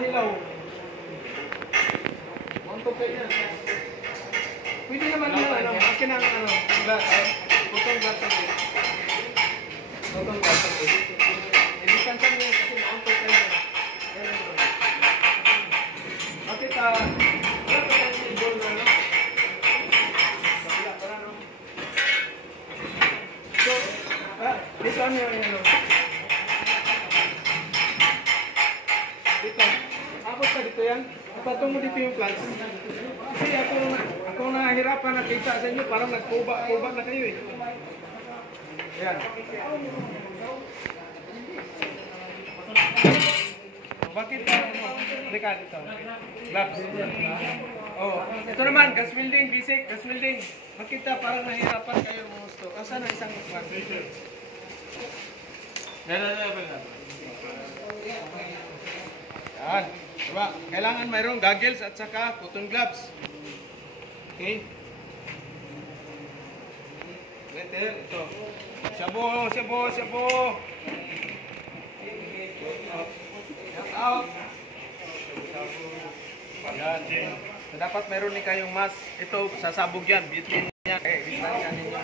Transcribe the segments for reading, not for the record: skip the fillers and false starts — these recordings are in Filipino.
hilaw. Montok kayo yan. Pwede naman yung ano, akin ang ano, glass. Butong glass ang bit. Butong glass ang bit. Edistansan niya kasi montok kayo yan. Bakit wala pa tayo yung goal na, no? Wala, para no? So, dito ano yung ano? Dito. Abot ka dito yan. Patong mo dito yung plants. Kasi ako nahihirapan nakita sa inyo. Parang nagkuba na kayo eh. Yan. Bakit dika dito? Gloves. Oh, ito naman, gas welding, basic, gas welding. Makita parang nahihirapan kayo mga gusto. Asa na isang one? Yan. Diba? Kailangan mayroong goggles at saka cotton gloves. Okay? Letter, ito. Shabu. Shout out. Yan. So, dapat mayroon ni kayong mask. Ito, sasabog yan. Bitin niya. Bitin yan ninyo.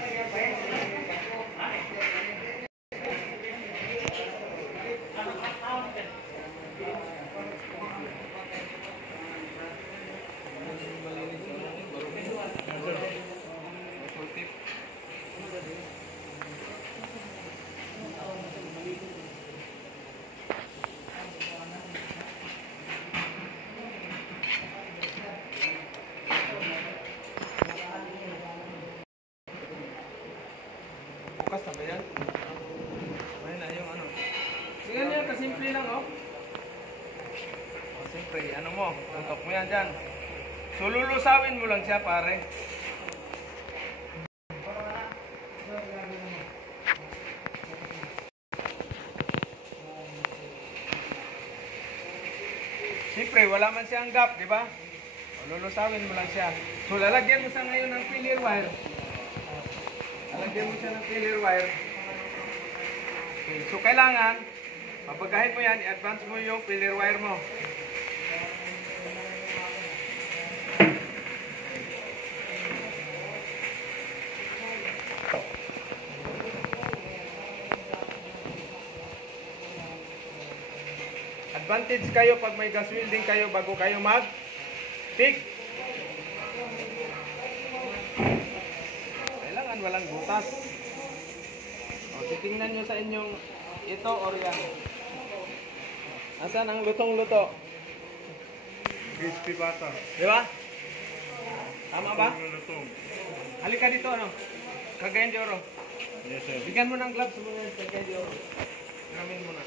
Bukas na ba yan? May na yung ano. Sige niya, kasimple lang oh. Simple, ano mo, tutok mo yan dyan. So lulusawin mo lang siya pare. Siyempre, wala man siyang gap, di ba? Lulusawin mo lang siya. So lalagyan mo sa ngayon ng filler wire. Lalagyan mo siya ng filler wire. Okay. So kailangan, papagahin mo yan, i-advance mo yung filler wire mo. Advantage kayo pag may gas welding kayo bago kayo mag-pick. Kailangan walang butas. O, titingnan nyo sa inyong ito or yan. Asan ang lutong-luto? Crispy pata. Di ba? Tama ba? Lutong. Halika dito, ano? Cagayan de Oro. Yes, sir. Bigyan mo ng gloves mo ng Cagayan de Oro. Namin mo na.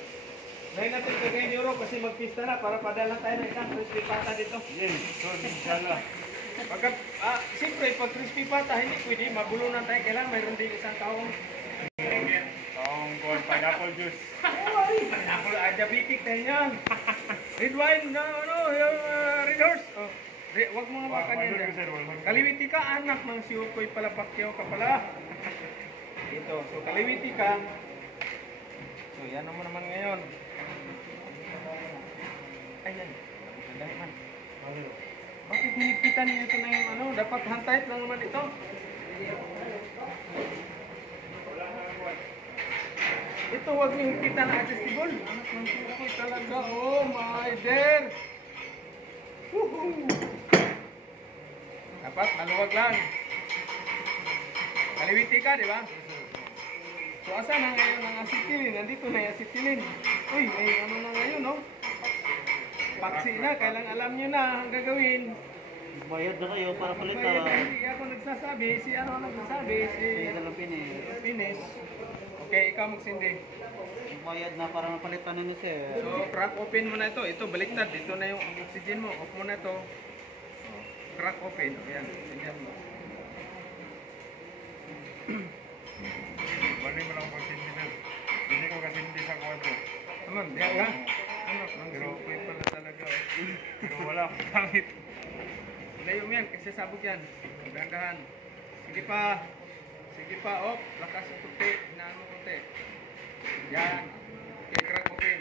Ngayon natin Cagayan de Oro kasi magpista na para padala tayo ng isang crispy pata dito. Yes, so inshallah. Pagka, siyempre, pag crispy pata, hindi pwede, mabulunan tayo. Kailangan mayroon din isang taong Pineapple juice. ay, pineapple, diabetic tayo yan. Red wine, yung red horse. Oh, wag mo nga makan yan. Kaliwiti ka, anak ng siukoy pala, pakyaw ka pala. Ito, so kaliwiti ka. So, yan mo naman ngayon. Ayan, dahil man. Bakit hinigpitan niyo ito na yung ano? Dapat hantayt lang naman ito. Ito wag niyo higpitan na adjustable. Anak ng sukol talaga. Oh my dear. Woohoo! Dapat maluwag lang. Kaliwiti ka, di ba? So asa na ngayon ang acetylen? Nandito na yung acetylen. Uy, may ano na ngayon, no? Paksi na, kailang alam nyo na ang gagawin. Bayad na kayo para palitan. Hindi ako nagsasabi, si ano nagsasabi, si Pines. Okay, ikaw magsindi. Bayad na para mapalitan ninyo sir. So, crack open mo na ito. Ito, baliktad. Dito na yung oxygen mo. Off mo na ito. Crack open. Ayan, tingnan mo. Bali mo lang pag-sindi na. Hindi ko kasindi sa kwarto. Naman, yan ha? Anak, pero okay pala talaga. Pero wala akong pangit. Layo mo yan, kasi sabog yan. Dahan-dahan. Sige pa. Sige pa, op. Lakas ang kunti. Hinaan mo kunti. Yan. Okay, crack open.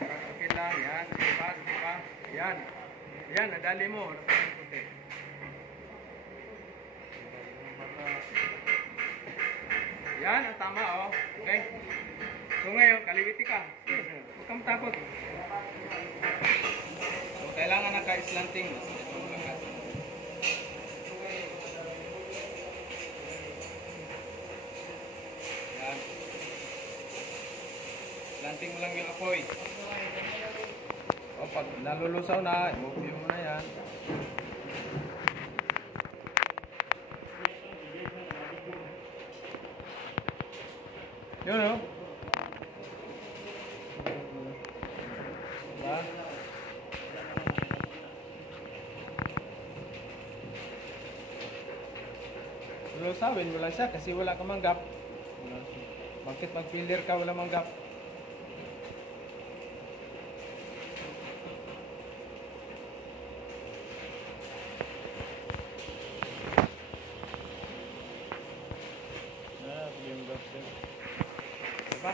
Crack open lang. Yan, bukas, bukas. Yan. Yan, nadali mo. Wala pa yung puti. Yan, ang tama, oh. Okay. So ngayon, kaliwiti ka. Huwag kang takot. So, kailangan naka-slanting. Yan. Slanting mo lang yung apoy. O, pag nalulusaw na, i-move mo na yan. Yun, o. Diba? Lulusawin mo lang siya kasi wala kang manggap. Bakit mag-filler ka, wala manggap? Diba?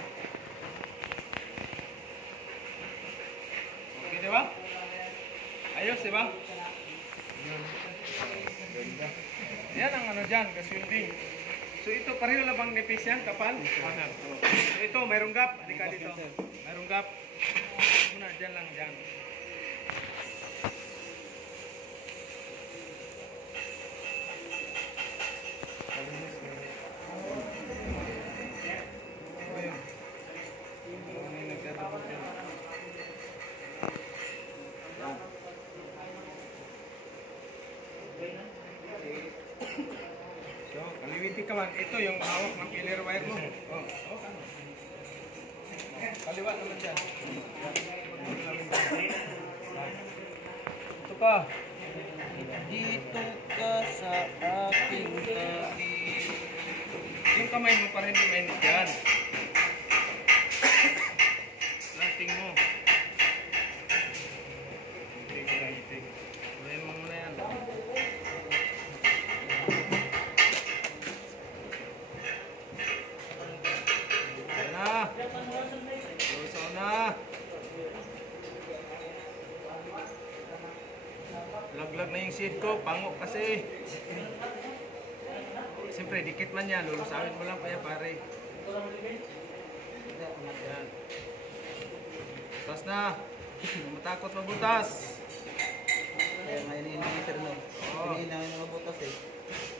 Okay, diba? Ayos, diba? Yan ang ano dyan, gaswilding. So ito, pareho lang bang nipis yan, kapal? So ito, mayroong gap. Halika dito. Mayroong gap. Muna, dyan lang, dyan. Ayun. Ano yung nagtatapos yan? Yan. So, kaliwiti ka man. Ito yung hawak ng filler wire mo. Oh. Kaliwa naman dyan. Ito ka. Dito ka sa aking tabi. Yung kamay mo para hindi mainit yan. Lanting mo. Ulayin mo muna yan. Ayan na. Lusaw na. Laglag na yung seed ko. Pango kasi. Siyempre, dikit man yan. Lulusawin mo lang pa yan, pare. Yan. Butas na. Matakot mabutas. Kaya ngayon iniisir no. Oo. Hindi na yung butas eh.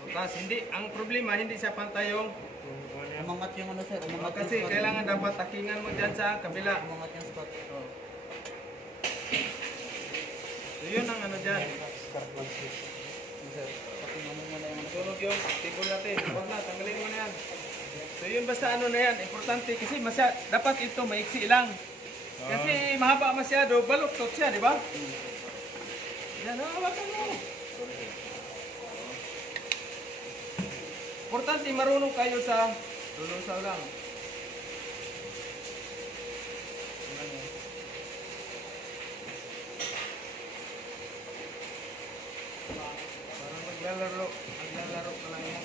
Butas. Hindi. Ang problema, hindi siya pantay yung... Umangat yung ano sir. Umangat Kasi yung spot. kailangan dapat takingan mo dyan sa kabila. Umangat yung spot. So yun ang ano dyan. Sir, pakingan mo muna yung ano. Sunog yung table natin. Huwag na, tanggalin mo na yan. So yun basta ano na yan. Importante kasi dapat ito maiksi lang. Kasi mahaba masyado, baluktot siya, di ba? Yan, hawakan mo. Importante marunong kayo sa lulusaw lang. Parang maglalaro ka lang yan.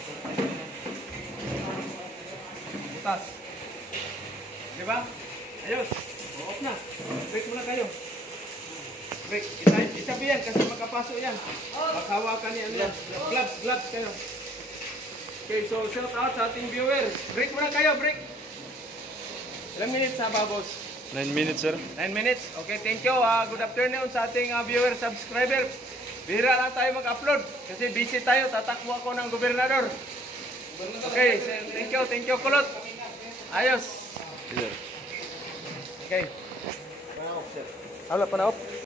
Butas. Di ba? Ayos. Off na. Break muna kayo. Break. Isabi yan kasi makapasok yan. Maghawakan yan. Gloves kayo. Okay, so shout out sa ating viewer. Break muna kayo, break. Ilang minutes na ba, boss? 9 minutes, sir. 9 minutes. Okay, thank you. Good afternoon sa ating viewer, subscriber. Bihira lang tayo mag-upload kasi busy tayo. Tatakbo ako ng gobernador. Okay, thank you, Kulot. Ayos. Sir. Okay. Wala pa na off.